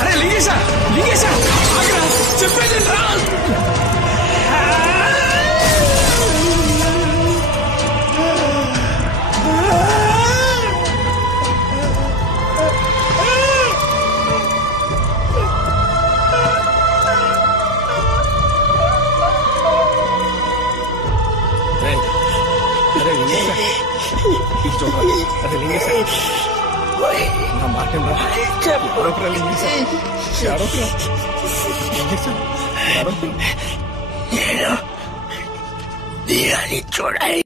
అరే లింగేశా లింగేశా చెప్పేది రా. అదే లింగేశా నా మాట చూడాలి.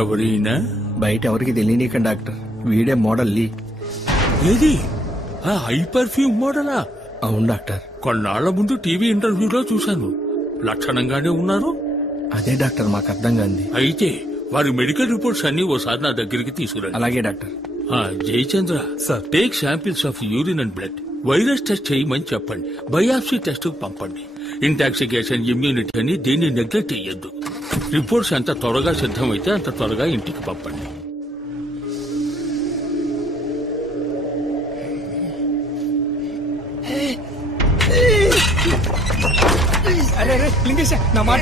ఎవరైనా బయట ఎవరికి తెలియనీకండి డాక్టర్. వీడే మోడల్ లీ. ఏది హై పర్ఫ్యూమ్ మోడలా? అవును డాక్టర్. కొన్నాళ్ల ముందు టీవీ ఇంటర్వ్యూలో చూశాను. లక్షణంగానే ఉన్నారు. అదే డాక్టర్ మాకు అర్థం కాంది. అయితే వారి మెడికల్ రిపోర్ట్స్ అన్ని ఓసారి నా దగ్గరికి తీసుకురండి. అలాగే doctor. Jayachandra sir, take samples of urine and blood. Virus test చేయమని చెప్పండి. బయాప్సీ టెస్ట్ పంపండి. ఇంటాక్సికేషన్, ఇమ్యూనిటీ అని దీన్ని నెగ్లెక్ట్ చేయొద్దు. రిపోర్ట్స్ ఎంత త్వరగా సిద్ధమైతే అంత త్వరగా ఇంటికి పంపండి. అరే లింగేశ నా మాట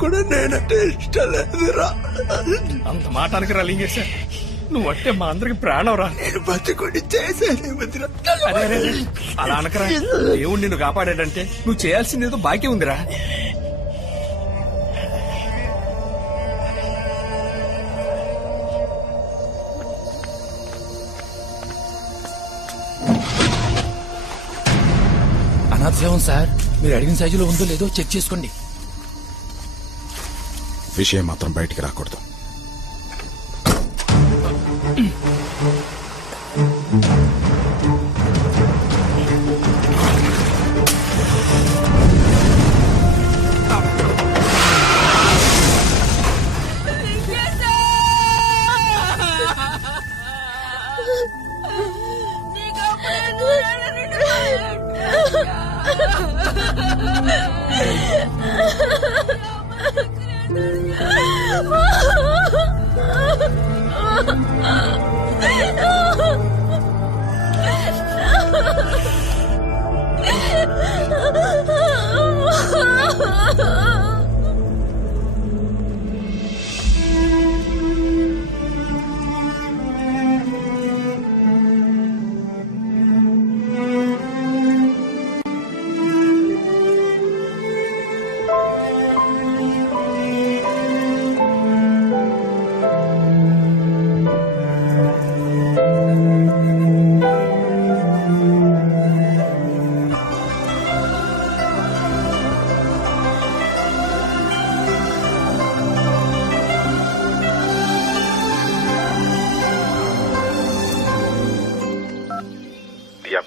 కూడా నేనంటే ఇష్టం లేదురా. అంత మాట అనకరా లింగేశ. నువ్వు అంటే మా అందరికి ప్రాణం రా. నేను బతుకుని చేశాను. అలా అనకరా. దేవుడు నిన్ను కాపాడాడంటే నువ్వు చేయాల్సిందేదో బాకీ ఉందిరా. అనాథశవం సార్, మీరు అడిగిన సైజులో ఉందో లేదో చెక్ చేసుకోండి. విషయం మాత్రం బయటికి రాకూడదు.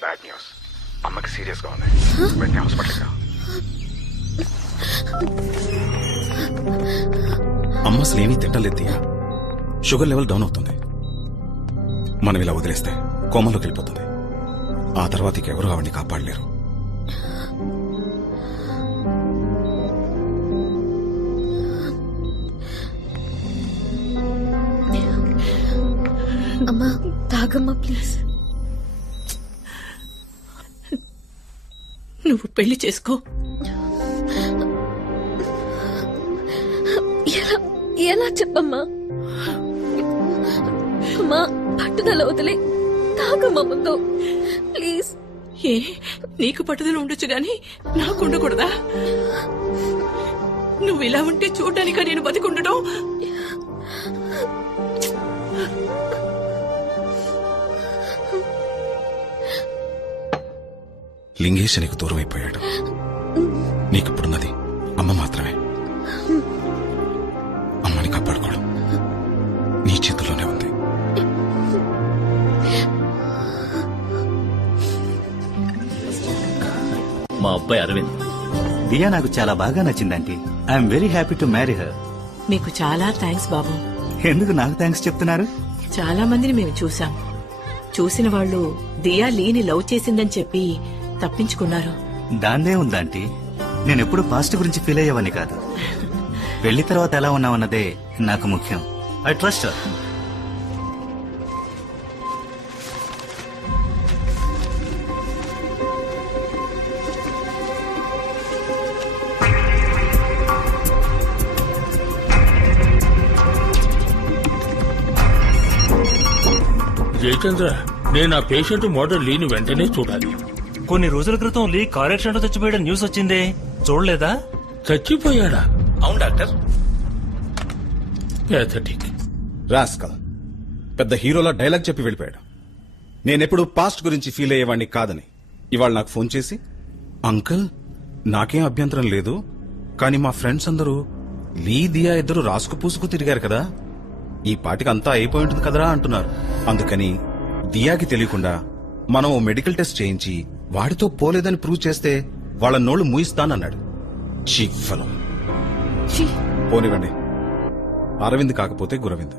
Bad news. అమ్మకి సీరియస్ గా ఉంది. వెంటనే హాస్పిటల్కి రా. అమ్మ అసలు ఏమీ తింటలేదు దియా. షుగర్ లెవెల్ డౌన్ అవుతుంది. మనం ఇలా వదిలేస్తే కోమలోకి వెళ్ళిపోతుంది. ఆ తర్వాత ఎవరు ఆవిడ్ని కాపాడలేరు. అమ్మా తాగమ్మా ప్లీజ్. నువ్వు పెళ్లి చేసుకో. ఎలా చెప్పమ్మా? అమ్మా పట్టుదల వదిలే తాగమ్మా ముందు ప్లీజ్. ఏ నీకు పట్టుదల ఉండొచ్చు గాని నాకు ఉండకూడదా? నువ్వు ఇలా ఉంటే చూడ్డానిక నేను బతికుండడం? లింగేష్ నీకు దూరం అయిపోయాడు. నీకిప్పుడున్నది అమ్మ మాత్రమే. అమ్మని కాపాడుకోవడం నీ చేతుల్లోనే ఉంది. మా అబ్బాయి అరవింద్. దియా నాకు చాలా బాగా నచ్చిందంటీ. I'm very happy to marry her. మీకు చాలా థ్యాంక్స్ బాబు. ఎందుకు నాకు థ్యాంక్స్ చెప్తున్నారు? చాలా మందిని మేము చూసాం. చూసిన వాళ్ళు దియా లీని లవ్ చేసిందని చెప్పి తప్పించుకున్నారు. దాన్నే ఉందంటీ. నేనెప్పుడు పాస్ట్ గురించి ఫీల్ అయ్యేవాన్ని కాదు. పెళ్లి తర్వాత ఎలా ఉన్నావన్నదే నాకు ముఖ్యం. I trust her. జయచంద్ర, నేను ఆ పేషెంట్ మోడల్ లీని వెంటనే చూడాలి. కొన్ని రోజుల క్రితం లీ కార్ యాక్సిడెంట్ చచ్చిపోయాడు న్యూస్ వచ్చిందే, చూడలేదా? చచ్చిపోయాడా? అవును డాక్టర్. ప్యాథటిక్ రాస్కల్ పెద్ద హీరోలా డైలాగ్ చెప్పి వెళ్ళిపోయాడు. నేనెప్పుడు పాస్ట్ గురించి ఫీల్ అయ్యేవాడిని కాదని ఇవాళ నాకు ఫోన్ చేసి, అంకుల్ నాకేం అభ్యంతరం లేదు, కానీ మా ఫ్రెండ్స్ అందరూ లీ దియా ఇద్దరు రాసుకు పూసుకు తిరిగారు కదా, ఈ పాటికి అంతా అయిపోయి ఉంటుంది కదరా అంటున్నారు. అందుకని దియాకి తెలియకుండా మనం ఓ మెడికల్ టెస్ట్ చేయించి వాడితో పోలేదని ప్రూవ్ చేస్తే వాళ్ళ నోళ్లు మూయిస్తానన్నాడు. చీక్ ఫలం. పోనివ్వండి, అరవింద్ కాకపోతే గురవింద్.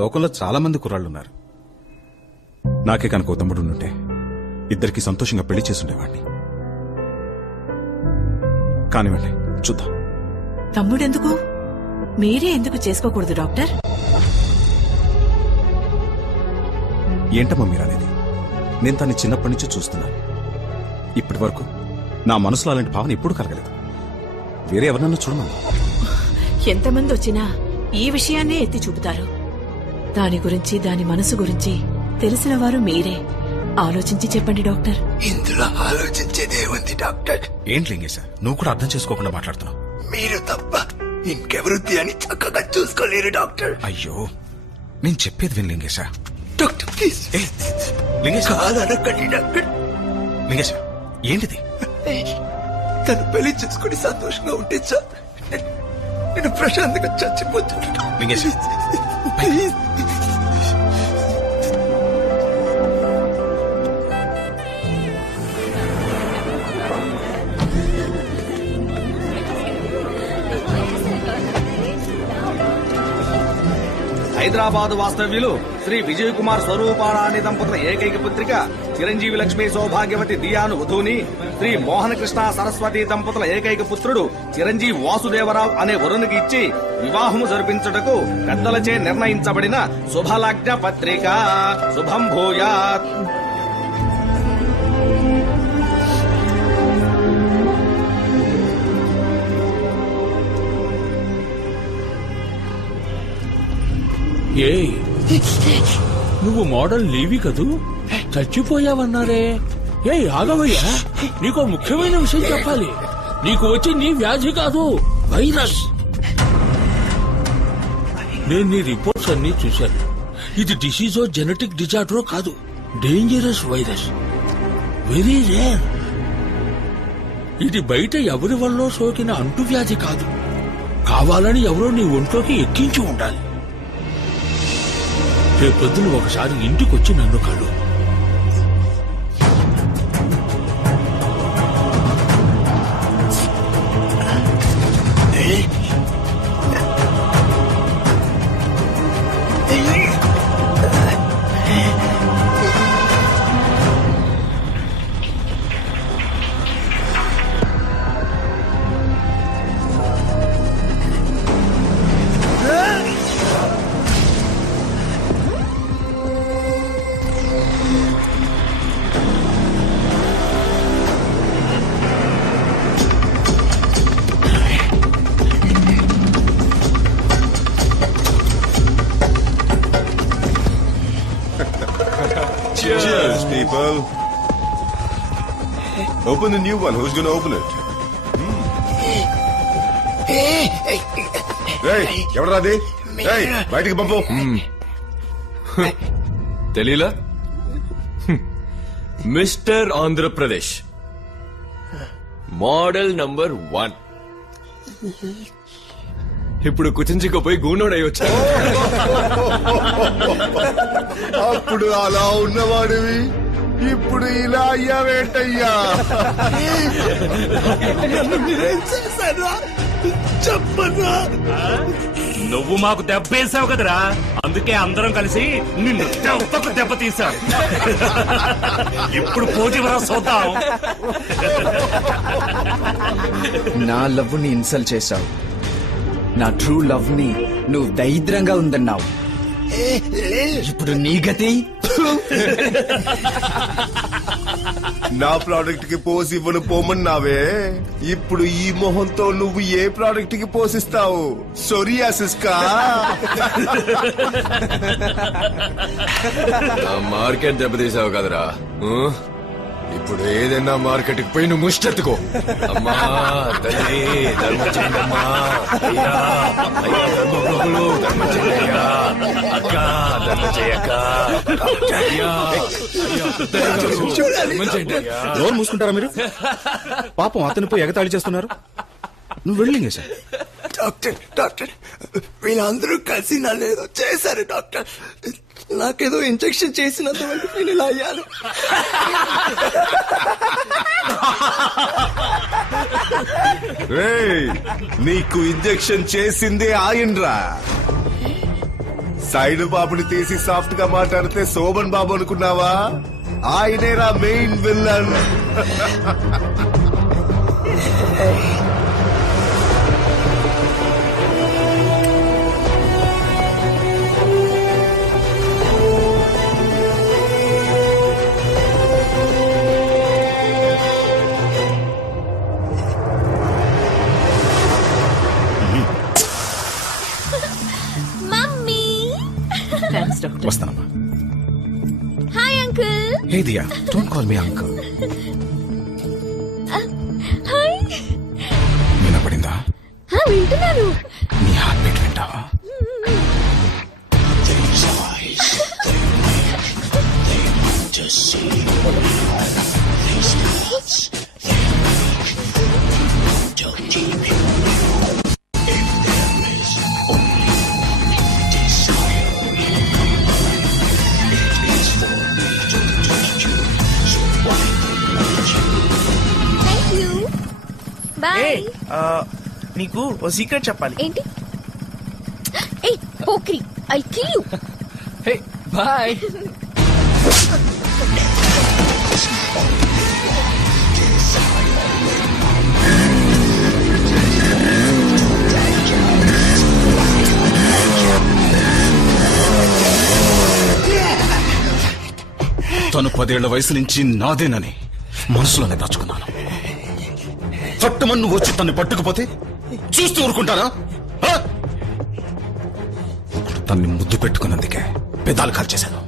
లోకంలో చాలా మంది కుర్రాళ్లున్నారు. నాకే కనుక తమ్ముడు ఉంటే ఇద్దరికి సంతోషంగా పెళ్లి చేసుండేవాడిని. కానివ్వండి, చూద్దాం. తమ్ముడెందుకు? మీరే ఎందుకు చేసుకోకూడదు డాక్టర్? ఏంటమ్మా మీరనేది? నేను తన్ని చిన్నప్పటి నుంచి చూస్తున్నాను. ఇప్పటి వరకు నా మనసులో అలాంటి భావన ఎప్పుడు కలగలేదు. వేరే ఎవరన్నా చూడమన్నా. ఎంతమంది వచ్చినా ఈ విషయాన్నే ఎత్తి చూపుతారు. దాని గురించి, దాని మనసు గురించి తెలిసిన వారు మీరే. ఆలోచించి చెప్పండి డాక్టర్. ఇందులో ఆలోచించేదే ఉంది డాక్టర్. ఏంటి లింగేశ, నువ్వు కూడా అర్థం చేసుకోకుండా మాట్లాడుతున్నావు. మీరు తప్ప ఇంకెవరు అని చక్కగా చూసుకోలేరు డాక్టర్. అయ్యో, నేను చెప్పేది విను లింగేశ. Doctor please. లింగేశ కాదనకండి డాక్టర్. లింగేశ ఏంటిది? తను పెళ్లి చేసుకుని సంతోషంగా ఉంటే చాలు. నేను ప్రశాంతంగా చచ్చిపోతాను. లింగేశ ప్లీజ్. హైదరాబాద్ వాస్తవ్యులు శ్రీ విజయ్ కుమార్ స్వరూపారాణి దంపతుల ఏకైక పుత్రిక చిరంజీవి లక్ష్మి సౌభాగ్యవతి దియాను వధూని శ్రీ మోహన కృష్ణ సరస్వతి దంపతుల ఏకైక పుత్రుడు చిరంజీవి వాసుదేవరావు అనే వరునికి ఇచ్చి వివాహము జరిపించుటకు పెద్దలచే నిర్ణయించబడిన శుభలగ్న పత్రిక. శుభం భూయాత్. ఏయ్, నువ్వు మోడల్ లీవి కదూ? చచ్చిపోయావన్నారే. ఏయ్ ఆగవయ్యా, నీకో ముఖ్యమైన విషయం చెప్పాలి. నీకు వచ్చింది వ్యాధి కాదు, వైరస్. నేను నీ రిపోర్ట్స్ అన్ని చూశాను. ఇది డిసీజో జెనెటిక్ డిజార్డరో కాదు, డేంజరస్ వైరస్, వెరీ రేర్. ఇది బయట ఎవరి వల్ల సోకిన అంటువ్యాధి కాదు. కావాలని ఎవరో నీ ఒంట్లోకి ఎక్కించి ఉండాలి. రేపొద్దున ఒకసారి ఇంటికొచ్చి నన్ను కలు. Cheers, people. Open the new one. Who's gonna open it? Hey, ఎవడరా అది? Hey, బయటికి పంపు. తెలీలా? Mister Andhra Pradesh model number 1. ఇప్పుడు కుచించుకుపోయి గూనోడై వచ్చా. అప్పుడు అలా ఉన్నవాడివి, ఇప్పుడు ఇలా అయ్యావేంటయ్యా? చెప్పరా, నువ్వు మాకు దెబ్బేసావు కదరా, అందుకే అందరం కలిసి నిన్ను దెబ్బకు దెబ్బ తీసాం. ఇప్పుడు పోటీవరా చూద్దాం. నా లవ్ ని ఇన్సల్ట్ చేశావు, నా ట్రూ లవ్ ని నువ్వు దరిద్రంగా ఉందన్నావు. ఇప్పుడు నీ గతి. నా ప్రోడక్ట్ కి పోసి ఇవ్వను పోమన్నావే, ఇప్పుడు ఈ మొహంతో నువ్వు ఏ ప్రోడక్ట్ కి పోసిస్తావు? సోరియాసిస్ కా? మార్కెట్ దెబ్బతీసావు కదరా. ఇప్పుడు ఏదైనా మార్కెట్ కి పోయి నువ్వు ముష్టెత్తుకో. అమ్మా తల్లి ధర్మం చేయండి, అమ్మా అయ్యా అయ్యా ధర్మప్రభులు ధర్మం చేయండి, అయ్యా అక్క ధర్మం చేయక్క, డోర్ మూసుకుంటారా మీరు? పాపం అతనిపై ఎగతాళి చేస్తున్నారు. నువ్వు వెళ్ళింగే సార్. డాక్టర్ డాక్టర్ వీళ్ళందరూ కలిసి నన్ను ఏదో చేశారు డాక్టర్. నాకేదో ఇంజెక్షన్ చేసినందువల్ల నేను ఇలా అయ్యాను. నీకు ఇంజెక్షన్ చేసిందే ఆయనరా. సైడ్ బాబుని తీసి సాఫ్ట్ గా మాట్లాడితే శోభన్ బాబు అనుకున్నావా? ఆయనేరా మెయిన్ విల్లన్. వస్తానమ్మా. Hi uncle. Hey Diya, don't call me uncle. Hi. వినపడిందా? వింటున్నాను. నీ హార్ట్ బీట్ వింటావా? నీకు ఓ సీక్రెట్ చెప్పాలి. ఏంటి? ఏయ్ Pokiri, I kill you. Hey bye. 10 ఏళ్ల వయసు నుంచి నాదేనని మనసులోనే దాచుకున్నాను. చట్టమన్ను వచ్చి తన్ని పట్టుకుపోతే చూస్తూ ఊరుకుంటారా? తన్ని ముద్దు పెట్టుకున్నందుకే పెదాలు కాల్చేశాను.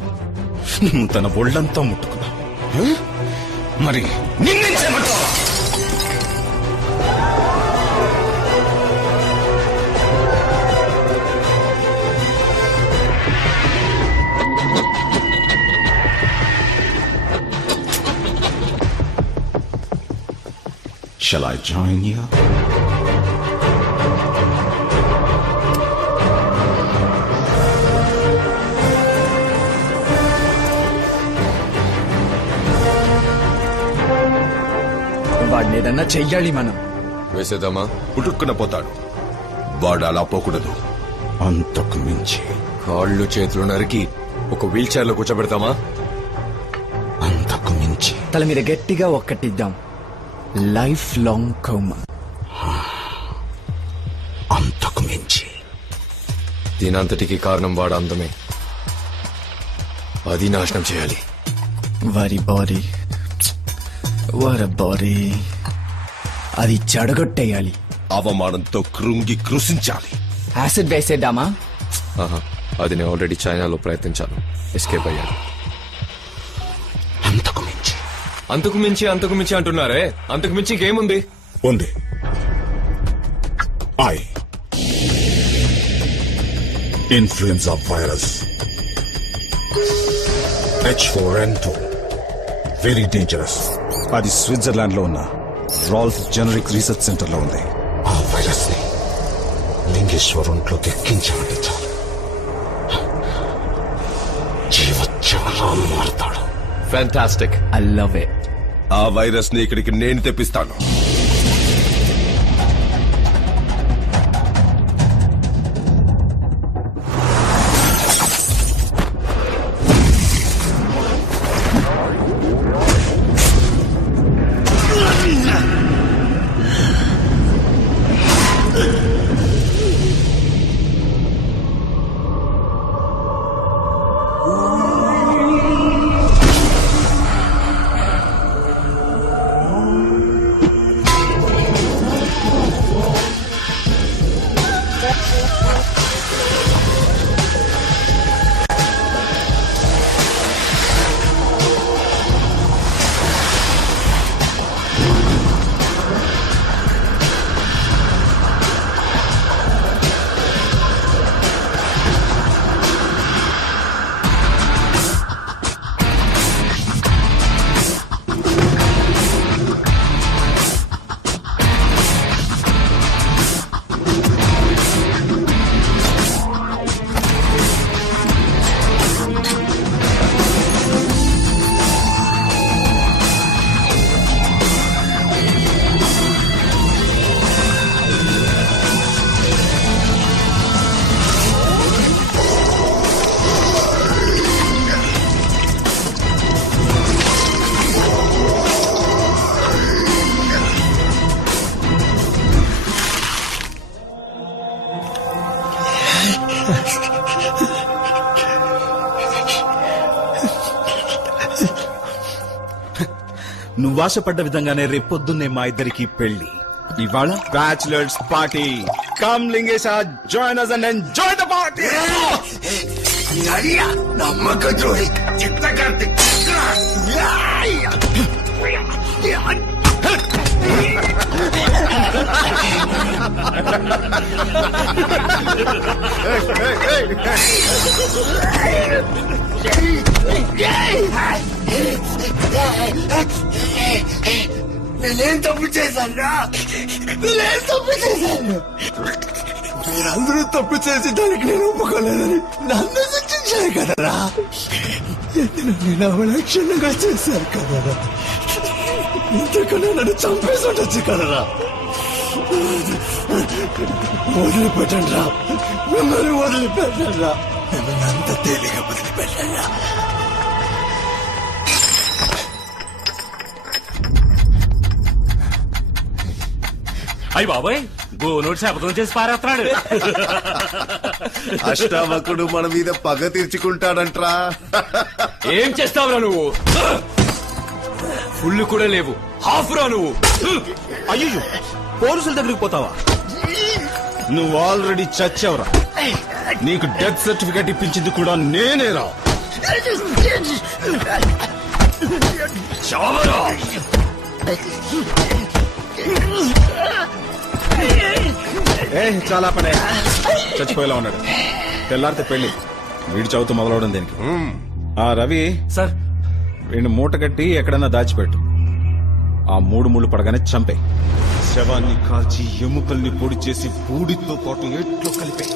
నువ్వు తన ఒళ్ళంతా ముట్టుకున్నా. మరి నిన్నేం చేయమంటావా? Shall I join you? వాడిని ఏదన్నా చెయ్యాలి మనం. వేసేద్దామా? పుట్టుక్కున పోతాడు. వాడు అలా పోకూడదు. అంతకు మించి కాళ్ళు చేతులు నరికి ఒక వీల్ చైర్ లో కూర్చోబెడతామా? అంతకు మించి తల మీద గట్టిగా ఒక్కటిద్దాం. Life long coma. అంతకు మించి దీనంతటికి కారణం వాడు అందమే. అది నాశనం చేయాలి. వారి బాడీ బాడీ అది చెడగొట్టేయాలి. అవమానంతో కృంగి కృషించాలి. యాసిడ్ వేసేద్దామా? ఆహా, అది నేను ఆల్రెడీ చైనాలో ప్రయత్నించాను. ఎస్కేప్ అయ్యాను. అంతకు మించి అంతకు మించి అంతకు మించి అంటున్నారే, అంతకు మించి ఇంకేముంది? ఉంది. Influenza virus H4N2 very dangerous. అది స్విట్జర్లాండ్ లో ఉన్న రాల్ఫ్ జెనరిక్ రీసెర్చ్ సెంటర్ లో ఉంది. ఆ వైరస్ ని లింగేశ్వర్ ఒంట్లోకి ఎక్కించామంటే చాలు, జీవోత్సవంలా మారుతాడు. ఫ్యాంటాస్టిక్. I love it. ఆ వైరస్ ని ఇక్కడికి నేను తెప్పిస్తాను. నువ్వు ఆశపడ్డ విధంగానే రేపొద్దున్నే మా ఇద్దరికి పెళ్లి. ఇవాళ bachelors party. Come Lingesha, join us and enjoy the party. నమ్మక ద్రోహి చిత్తకార్తి. నేనేం తప్పు చేశాను? మీరందరూ తప్పు చేసి దానికి నేను ఒప్పుకోలేదని నన్ను శిక్షించారు కదరా. నేను అవలక్షణంగా చేశాను కదరా. ఇంతకన్నా నన్ను చంపేసి ఉండొచ్చు కదరా. వదిలిపెట్టండి రా, మిమ్మల్ని వదిలిపెట్టండి రా, మిమ్మల్ని అంత తేలిగా వదిలిపెట్టండి రా. అయ్యి బాబాయ్, గోనోడు శపథం చేసి పారేస్తున్నాడు. అష్టావకుడు మన మీద పగ తీర్చుకుంటాడంట్రా. ఏం చేస్తావురా నువ్వు? ఫుల్ కూడా లేవు, హాఫ్ రా నువ్వు. అయ్యో పోలీసుల దగ్గరికి పోతావా? నువ్వు ఆల్రెడీ చచ్చావురా. నీకు డెత్ సర్టిఫికేట్ ఇప్పించింది కూడా నేనేరా. చావరా. చాలా పనే. చచ్చిపోయేలా ఉన్నాడు. తెల్లారితే పెళ్లి. వీడి చదువుతూ మొదలవడం దేనికి? ఆ రవి సార్, వీడిని మూట కట్టి ఎక్కడన్నా దాచిపెట్టు. ఆ 3 ముళ్ళు పడగానే చంపే. శవాన్ని కాల్చి ఎముకల్ని పొడి చేసి బూడితో పాటు ఏట్లో కలిపే.